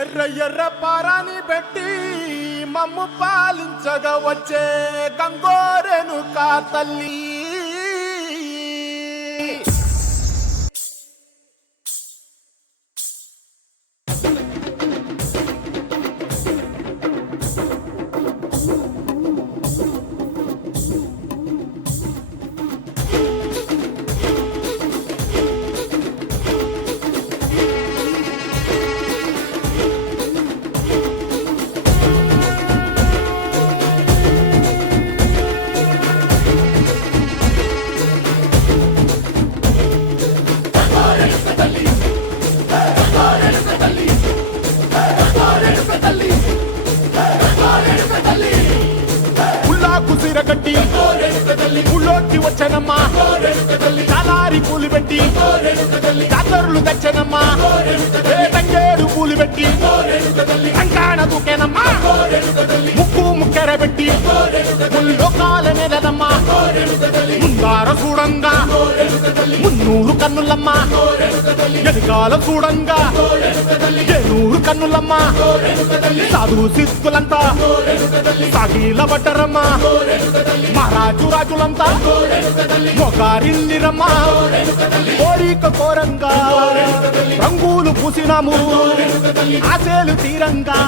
ఎర్ర ఎర్ర పారాని పెట్టి మమ్ము పాలించగా వచ్చే గంగోరెను కా తల్లి కుసిరగట్టి ఊళ్ళోకి వచ్చనమ్మా చాలారి పూలు పెట్టి జాతరులు తెచ్చనమ్మా తంగేడు పూలు పెట్టి కంకాణ దూకేనమ్మా ముక్కు ముక్కెర పెట్టి లోకాల నెలనమ్మా ముందార చూడంగా మున్నూరు కన్నులమ్మా ఎదికాల చూడంగా ఏనూరు కన్నులమ్మా సాధు సిద్ధులంతా సాగిల పడ్డరమ్మా మహారాజు రాజులంతా మొగారిల్లిరమ్మా కోరిక కోరంగా రంగులు పూసినాము ఆశలు తీరంగా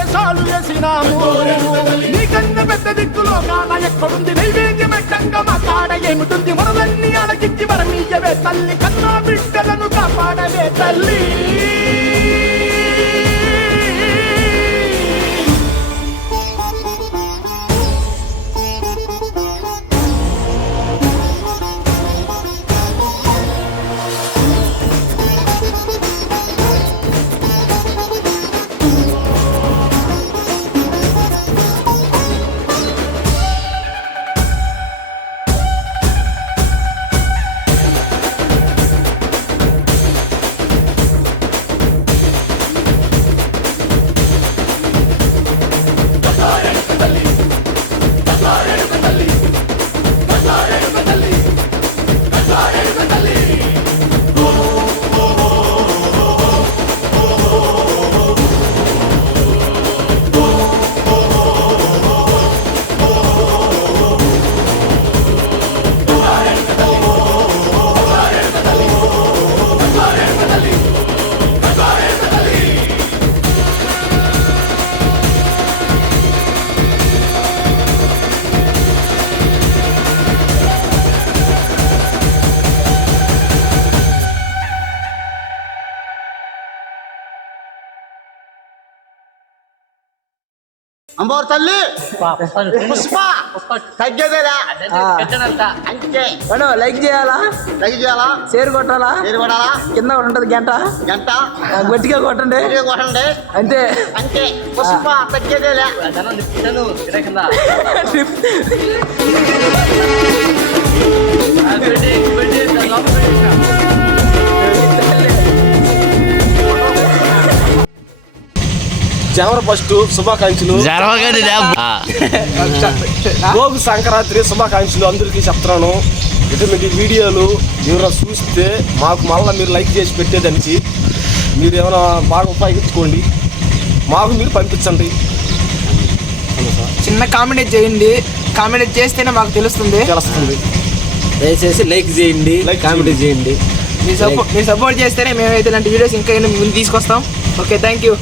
ఏసాలు వేసినాము నీకన్నా పెద్ద దిక్కులో కాన ఎక్కడుంది నైవేద్యం ఎట్టంగా మా కాడ ఏమిటుంది మనలన్నీ అడగిచ్చి మరమీయవే తల్లి కన్నా బిడ్డలను కాపాడవే తల్లి అంబోర్ తల్లి పుష్ప తగ్గేదేలా అంతే లైక్ చేయాలా షేర్ కొట్టాలా కింద ఉంటది గంట గట్టిగా కొట్టండి అంతే అంతే పుష్ప తగ్గేదేలా జనవరి ఫస్ట్ శుభాకాంక్షలు భోగి సంక్రాంతి శుభాకాంక్షలు అందరికీ చెప్తున్నాను. ఇటువంటి వీడియోలు ఎవరైనా చూస్తే మాకు మళ్ళీ మీరు లైక్ చేసి పెట్టేదానికి మీరు ఏమైనా బాగా ఉపయోగించుకోండి, మాకు మీరు పంపించండి. చిన్న కామెంట్ చేయండి, కామెంట్ చేస్తేనే మాకు తెలుస్తుంది. దయచేసి లైక్ చేయండి, కామెంట్ చేయండి. మీరు సపోర్ట్ చేస్తేనే మేమైతే ఇలాంటి వీడియోస్ ఇంకా ముందు తీసుకొస్తాం. Okay, thank you.